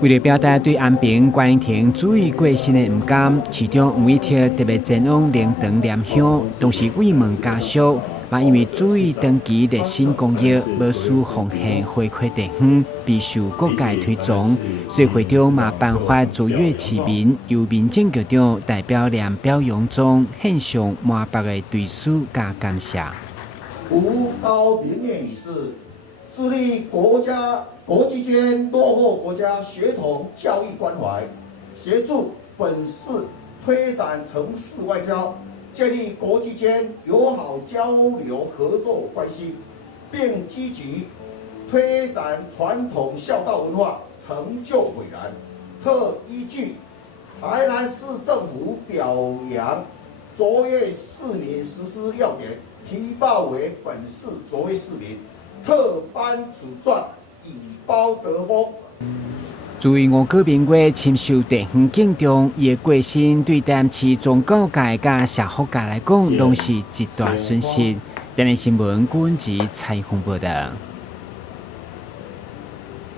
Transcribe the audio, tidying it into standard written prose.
为了表达对安平观音亭注意过身的不甘，市长黄伟哲特别前往灵堂念香，同时慰问家属。嘛，因为注意长期热心公益，无私奉献回馈地方，备受各界推崇。所以会长嘛颁发卓越市民，由民政局长代表念表扬状，献上满百的对书加感谢。吴高明月女士致力国际间落后国家学童教育关怀，协助本市推展城市外交，建立国际间友好交流合作关系，并积极推展传统孝道文化，成就斐然。特依据台南市政府表扬卓越市民实施要点，提报为本市卓越市民，特颁此状，以褒得风。至于吴国明月深受地方敬重，伊的过身对台南市宗教界甲社福界来讲，拢是一大损失。台南新闻郭文吉采访报道。